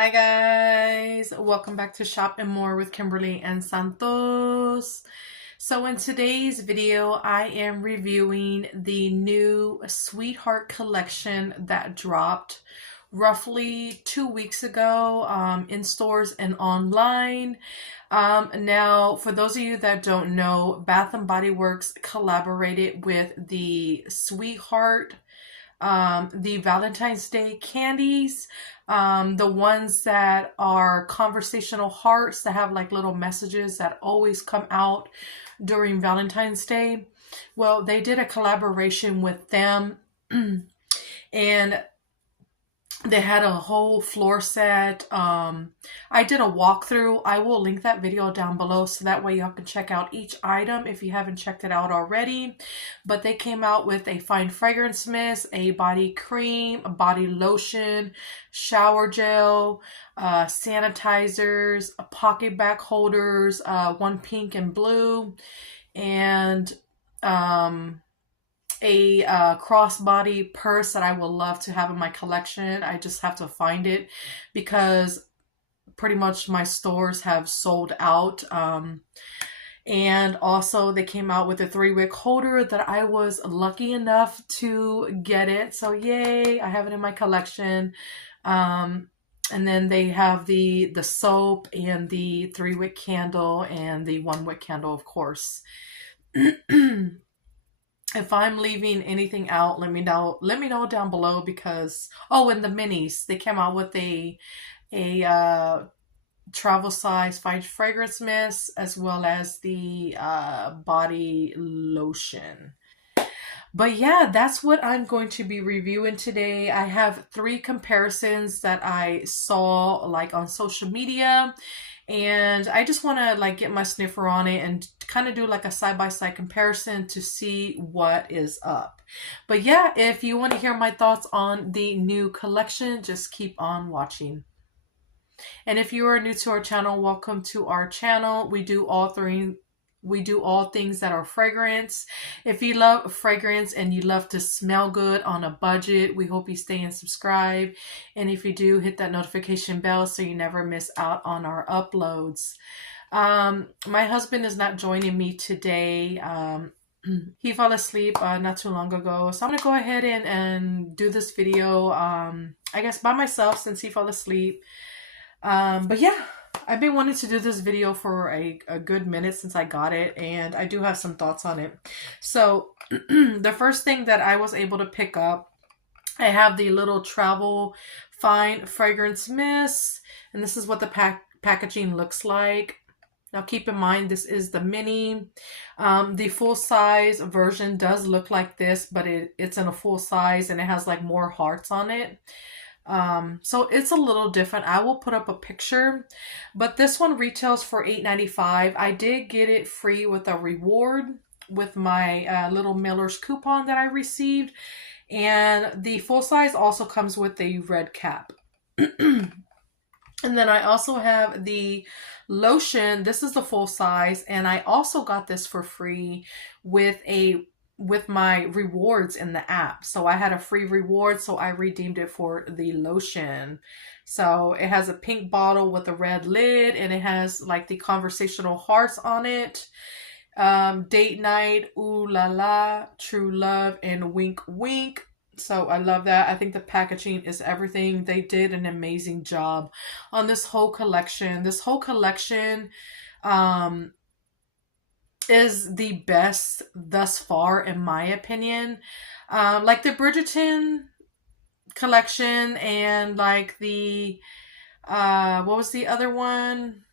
Hi guys, welcome back to Shop and More with Kimberly and Santos. So in today's video, I am reviewing the new Sweetheart collection that dropped roughly 2 weeks ago in stores and online. Now, for those of you that don't know, Bath & Body Works collaborated with the Sweetheart the Valentine's Day candies, the ones that are conversational hearts that have like little messages that always come out during Valentine's Day. Well, they did a collaboration with them and they had a whole floor set. I did a walkthrough. I will link that video down below so that way y'all can check out each item if you haven't checked it out already. But they came out with a fine fragrance mist, a body cream, a body lotion, shower gel, sanitizers, pocket bag holders, one pink and blue, and a crossbody purse that I would love to have in my collection. I just have to find it because pretty much my stores have sold out. And also they came out with a 3-wick holder that I was lucky enough to get it. So yay, I have it in my collection. And then they have the soap and the 3-wick candle and the 1-wick candle, of course. If I'm leaving anything out, let me know down below because, oh, and the minis, they came out with a travel size fine fragrance mist as well as the body lotion. But yeah, that's what I'm going to be reviewing today. I have 3 comparisons that I saw like on social media, and I just want to like get my sniffer on it and kind of do like a side-by-side comparison to see what is up. But yeah, if you want to hear my thoughts on the new collection, just keep on watching. And if you are new to our channel, welcome to our channel. We do all things that are fragrance. If you love fragrance and you love to smell good on a budget, we hope you stay and subscribe. And if you do, hit that notification bell so you never miss out on our uploads. My husband is not joining me today. He fell asleep not too long ago. So I'm going to go ahead and do this video, I guess by myself since he fell asleep. But yeah. I've been wanting to do this video for a good minute since I got it, and I do have some thoughts on it. So the first thing that I was able to pick up, I have the little travel fine fragrance mist, and this is what the packaging looks like. Now keep in mind this is the mini. The full size version does look like this, but it's in a full size and it has like more hearts on it. So it's a little different. I will put up a picture, but this one retails for $8.95. I did get it free with a reward with my little Miller's coupon that I received, and the full size also comes with a red cap. And then I also have the lotion. This is the full size, and I also got this for free with my rewards in the app. So I had a free reward, so I redeemed it for the lotion. So it has a pink bottle with a red lid, and it has like the conversational hearts on it. Date night, ooh la la, true love, and wink wink. So I love that. I think the packaging is everything. They did an amazing job on this whole collection. This whole collection is the best thus far in my opinion. Like the Bridgerton collection and like the what was the other one?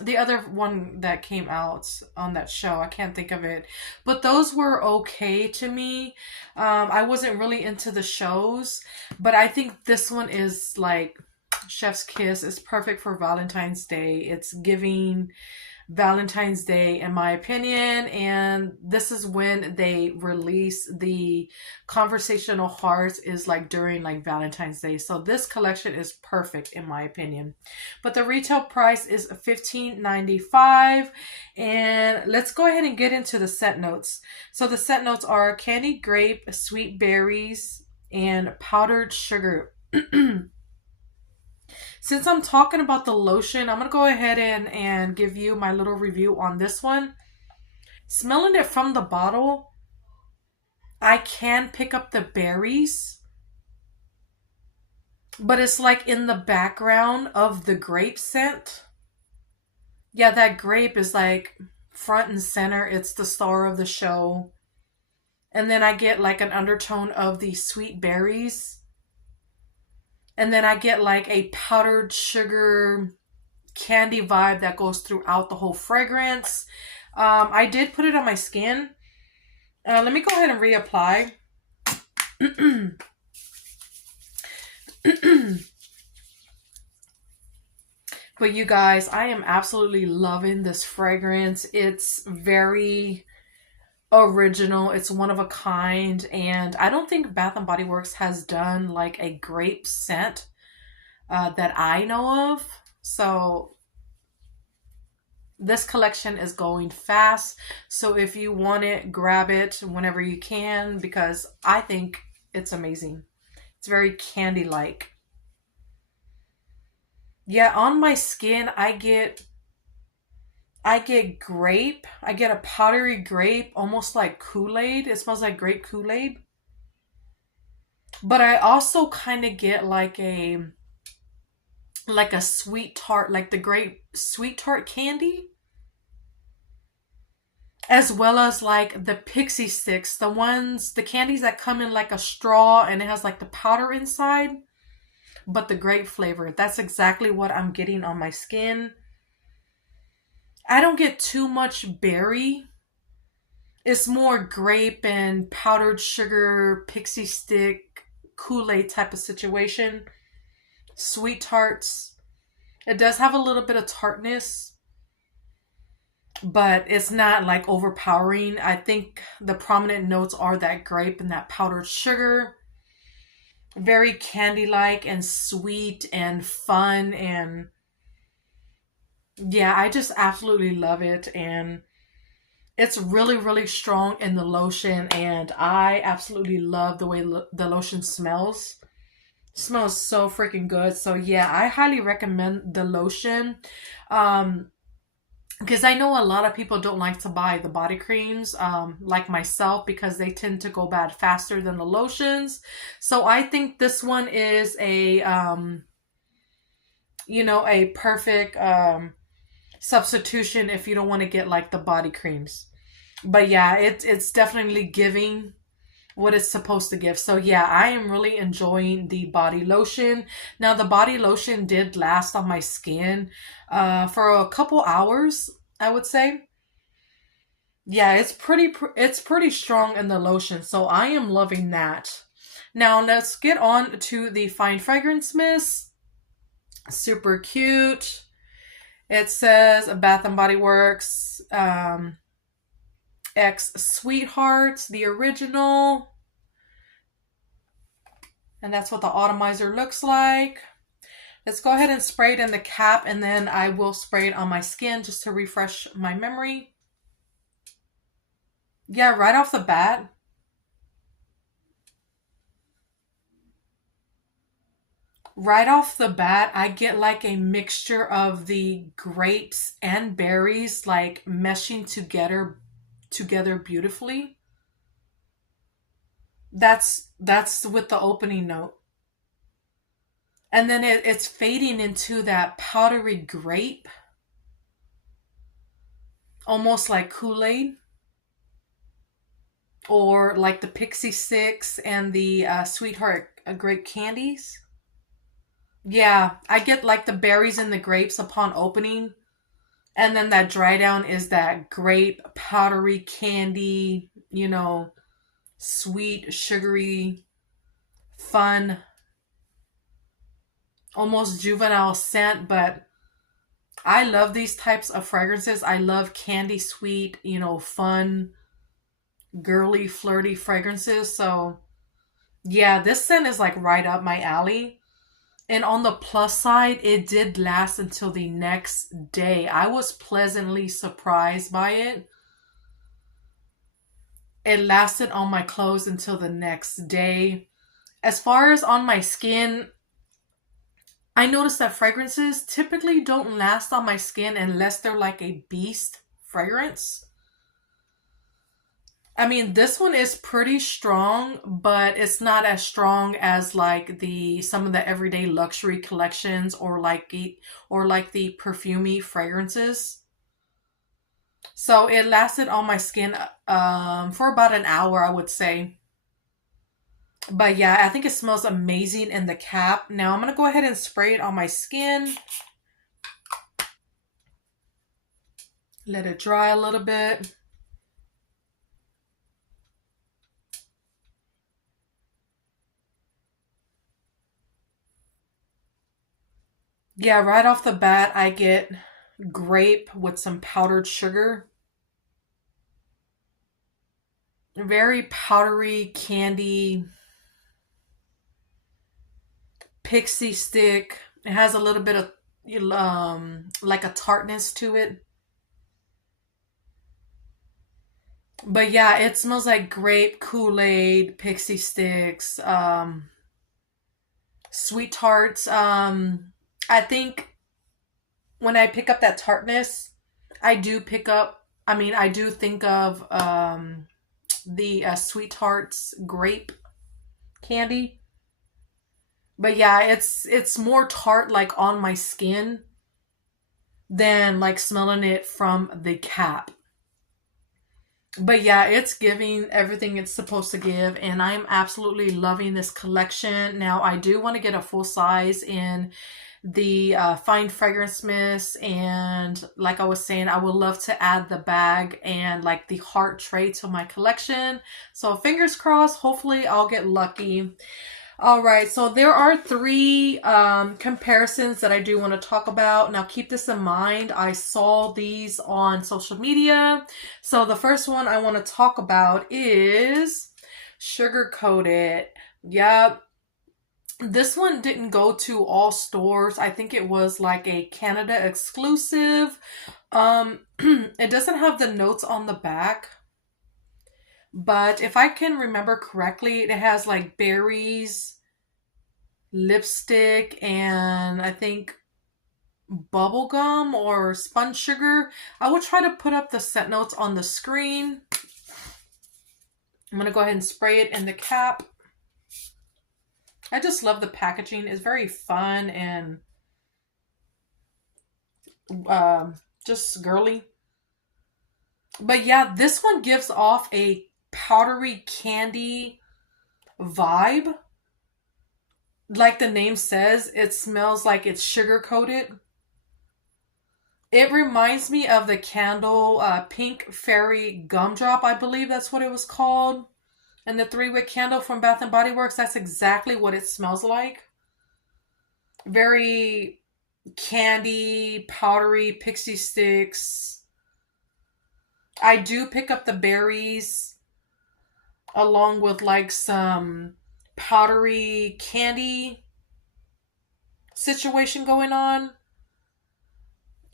The other one that came out on that show, I can't think of it, but those were okay to me. I wasn't really into the shows, but I think this one is like chef's kiss. It's perfect for Valentine's Day. It's giving Valentine's Day in my opinion, and this is when they release the conversational hearts is like during like Valentine's Day. So this collection is perfect in my opinion, but the retail price is $15.95. And let's go ahead and get into the scent notes. So the scent notes are candied grape, sweet berries, and powdered sugar. Since I'm talking about the lotion, I'm going to go ahead and give you my little review on this one. Smelling it from the bottle, I can pick up the berries, but it's like in the background of the grape scent. Yeah, that grape is like front and center. It's the star of the show. And then I get like an undertone of the sweet berries. And then I get like a powdered sugar candy vibe that goes throughout the whole fragrance. I did put it on my skin. Let me go ahead and reapply. But you guys, I am absolutely loving this fragrance. It's very original. It's one of a kind. And I don't think Bath and Body Works has done like a grape scent that I know of. So this collection is going fast. So if you want it, grab it whenever you can, because I think it's amazing. It's very candy-like. Yeah, on my skin, I get grape. I get a powdery grape, almost like Kool-Aid. It smells like grape Kool-Aid. But I also kind of get like a sweet tart, like the grape sweet tart candy. As well as like the pixie sticks, the candies that come in like a straw and it has like the powder inside, but the grape flavor. That's exactly what I'm getting on my skin. I don't get too much berry. It's more grape and powdered sugar, pixie stick, Kool-Aid type of situation. Sweet tarts. It does have a little bit of tartness, but it's not like overpowering. I think the prominent notes are that grape and that powdered sugar. Very candy-like and sweet and fun, and yeah, I just absolutely love it. And it's really, really strong in the lotion, and I absolutely love the way the lotion smells. It smells so freaking good. So yeah, I highly recommend the lotion. Because I know a lot of people don't like to buy the body creams, like myself, because they tend to go bad faster than the lotions. So I think this one is a, a perfect substitution if you don't want to get like the body creams. But yeah, it's definitely giving what it's supposed to give. So yeah, I am really enjoying the body lotion. Now the body lotion did last on my skin for a couple hours, I would say. Yeah, it's pretty strong in the lotion. So I am loving that. Now let's get on to the Fine Fragrance Mist. Super cute. It says Bath and Body Works X Sweetheart, the original. And that's what the atomizer looks like. Let's go ahead and spray it in the cap, and then I will spray it on my skin just to refresh my memory. Yeah, right off the bat. Right off the bat, I get like a mixture of the grapes and berries like meshing together beautifully. That's with the opening note. And then it's fading into that powdery grape, almost like Kool-Aid, or like the pixie sticks and the sweetheart grape candies. Yeah, I get like the berries and the grapes upon opening. And then that dry down is that grape, powdery candy, sweet, sugary, fun, almost juvenile scent. But I love these types of fragrances. I love candy, sweet, fun, girly, flirty fragrances. So yeah, this scent is like right up my alley. And on the plus side, it did last until the next day. I was pleasantly surprised by it. It lasted on my clothes until the next day. As far as on my skin, I noticed that fragrances typically don't last on my skin unless they're like a beast fragrance. I mean, this one is pretty strong, but it's not as strong as like the some of the everyday luxury collections or like the perfumey fragrances. So it lasted on my skin for about an hour, I would say. But yeah, I think it smells amazing in the cap. Now I'm going to go ahead and spray it on my skin. Let it dry a little bit. Yeah, right off the bat, I get grape with some powdered sugar. Very powdery candy, pixie stick. It has a little bit of like a tartness to it. But yeah, it smells like grape, Kool-Aid, pixie sticks, sweet tarts. I think when I pick up that tartness, I do pick up, I mean, I do think of the sweet tarts grape candy. But yeah, it's more tart like on my skin than like smelling it from the cap. But yeah, it's giving everything it's supposed to give, and I'm absolutely loving this collection. Now, I do want to get a full size in the fine fragrance mist, and like I was saying, I would love to add the bag and like the heart tray to my collection. So fingers crossed, hopefully I'll get lucky. All right, so there are three comparisons that I do want to talk about. Now, keep this in mind. I saw these on social media. So the first one I want to talk about is Sugar Coated. Yep. This one didn't go to all stores. I think it was like a Canada exclusive. It doesn't have the notes on the back. But if I can remember correctly, it has like berries, lipstick, and I think bubblegum or spun sugar. I will try to put up the scent notes on the screen. I'm going to go ahead and spray it in the cap. I just love the packaging. It's very fun and just girly. But yeah, this one gives off a powdery candy vibe. Like the name says, it smells like it's sugar coated. It reminds me of the candle Pink Fairy Gumdrop, I believe that's what it was called. And the 3-wick candle from Bath and Body Works, that's exactly what it smells like. Very candy, powdery, pixie sticks. I do pick up the berries along with like some powdery candy situation going on.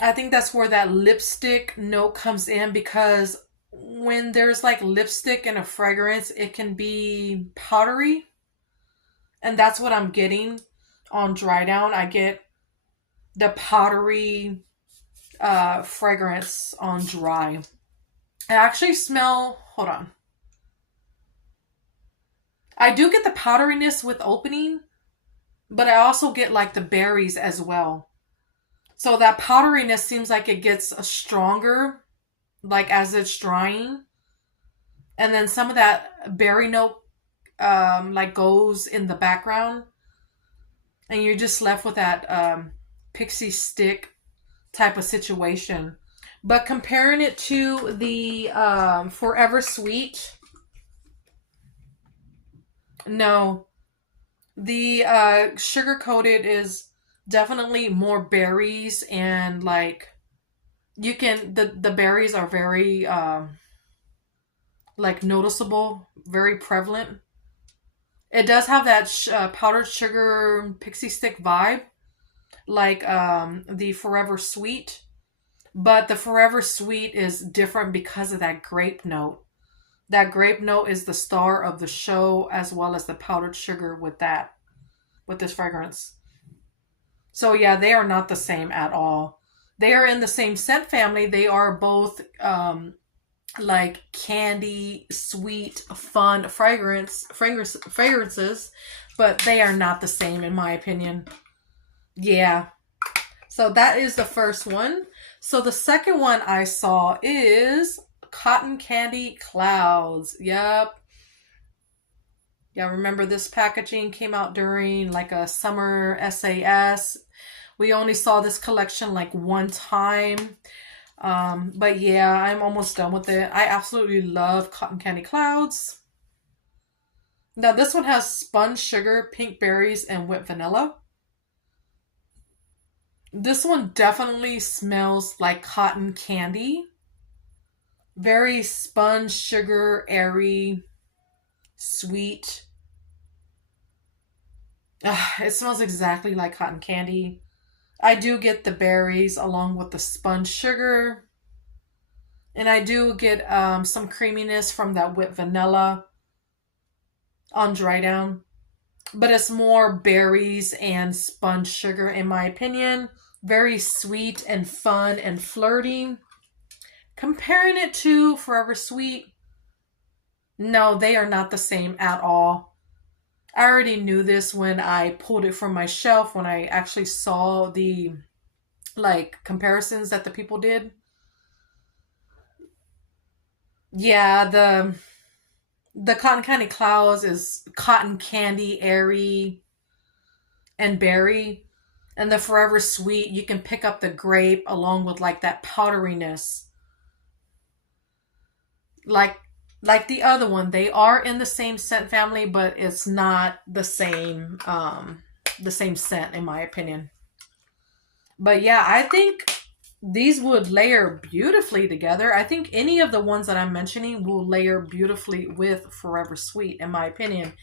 I think that's where that lipstick note comes in, because when there's like lipstick in a fragrance, it can be powdery. And that's what I'm getting on Dry Down. I get the powdery fragrance on Dry. I actually smell, hold on. I do get the powderiness with opening, but I also get like the berries as well. So that powderiness seems like it gets stronger, like as it's drying. And then some of that berry note like goes in the background. And you're just left with that pixie stick type of situation. But comparing it to the Forever Sweet, no. The sugar coated is definitely more berries, and like you can the berries are very like noticeable, very prevalent. It does have that powdered sugar pixie stick vibe, like the Forever Sweet, but the Forever Sweet is different because of that grape note. That grape note is the star of the show, as well as the powdered sugar with this fragrance. So yeah, they are not the same at all. They are in the same scent family. They are both like candy, sweet, fun fragrances, but they are not the same in my opinion. Yeah. So that is the first one. So the second one I saw is Cotton Candy Clouds. Yep. Yeah, remember this packaging came out during like a summer SAS. We only saw this collection like one time. But yeah, I'm almost done with it. I absolutely love Cotton Candy Clouds. Now this one has spun sugar, pink berries, and whipped vanilla. This one definitely smells like cotton candy. Very spun sugar, airy, sweet. It smells exactly like cotton candy. I do get the berries along with the spun sugar. And I do get some creaminess from that whipped vanilla on dry down. But it's more berries and spun sugar in my opinion. Very sweet and fun and flirty. Comparing it to Forever Sweet, no, they are not the same at all. I already knew this when I pulled it from my shelf, when I actually saw the like comparisons that the people did. Yeah, the Cotton Candy Clouds is cotton candy, airy, and berry. And the Forever Sweet, you can pick up the grape along with like that powderiness. Like like the other one, they are in the same scent family, but it's not the same scent in my opinion. But yeah, I think these would layer beautifully together. I think any of the ones that I'm mentioning will layer beautifully with Forever Sweet in my opinion.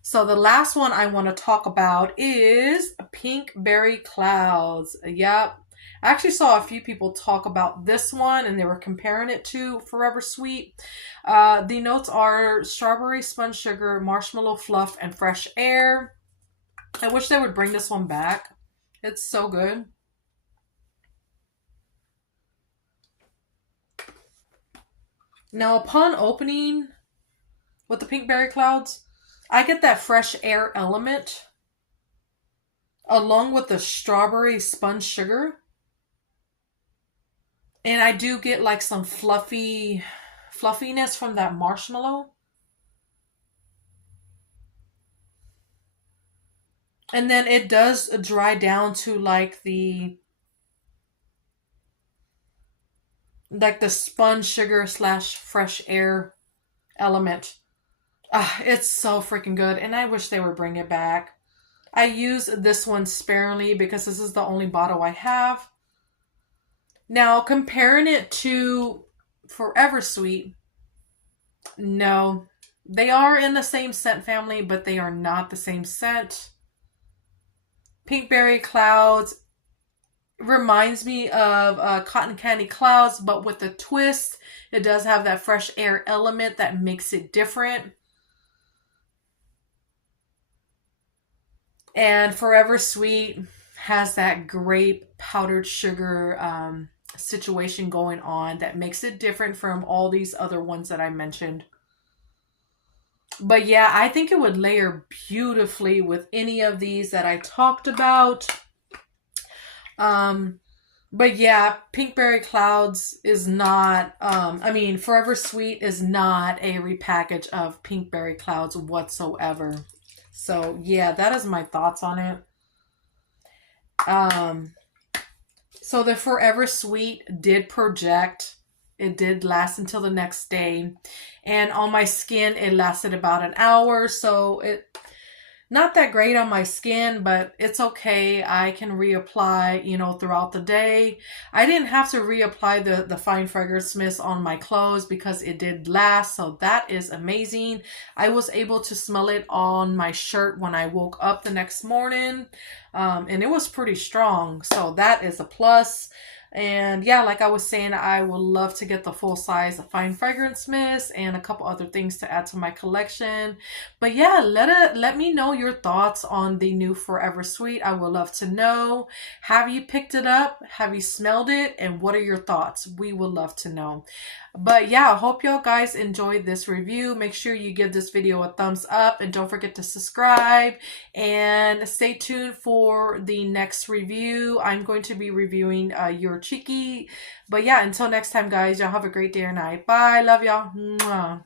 So the last one I want to talk about is Pink Berry Clouds. Yep. I actually saw a few people talk about this one and they were comparing it to Forever Sweet. The notes are strawberry, spun sugar, marshmallow fluff, and fresh air. I wish they would bring this one back. It's so good. Now, upon opening with the Pink Berry Clouds, I get that fresh air element along with the strawberry spun sugar. And I do get like some fluffiness from that marshmallow. And then it does dry down to like the spun sugar slash fresh air element. Ah, it's so freaking good. And I wish they would bring it back. I use this one sparingly because this is the only bottle I have. Now, comparing it to Forever Sweet, no. They are in the same scent family, but they are not the same scent. Pinkberry Clouds reminds me of Cotton Candy Clouds, but with a twist. It does have that fresh air element that makes it different. And Forever Sweet has that grape powdered sugar situation going on that makes it different from all these other ones that I mentioned. But yeah, I think it would layer beautifully with any of these that I talked about. Um, but yeah, Pinkberry Clouds is not, Forever Sweet is not a repackage of Pinkberry Clouds whatsoever. So yeah, that is my thoughts on it. Um, so the Forever Sweet did project. It did last until the next day. And on my skin, it lasted about an hour. So it not that great on my skin, but it's okay. I can reapply, throughout the day. I didn't have to reapply the fine fragrance mist on my clothes because it did last. So that is amazing. I was able to smell it on my shirt when I woke up the next morning. And it was pretty strong. So that is a plus. And yeah, like I was saying, I would love to get the full size fine fragrance mist and a couple other things to add to my collection. But yeah, let me know your thoughts on the new Forever Sweet. I would love to know. Have you picked it up? Have you smelled it? And what are your thoughts? We would love to know. But yeah, I hope y'all guys enjoyed this review. Make sure you give this video a thumbs up and don't forget to subscribe and stay tuned for the next review. I'm going to be reviewing Your Cheeky. But yeah, until next time guys, y'all have a great day or night. Bye. Love y'all. Mwah.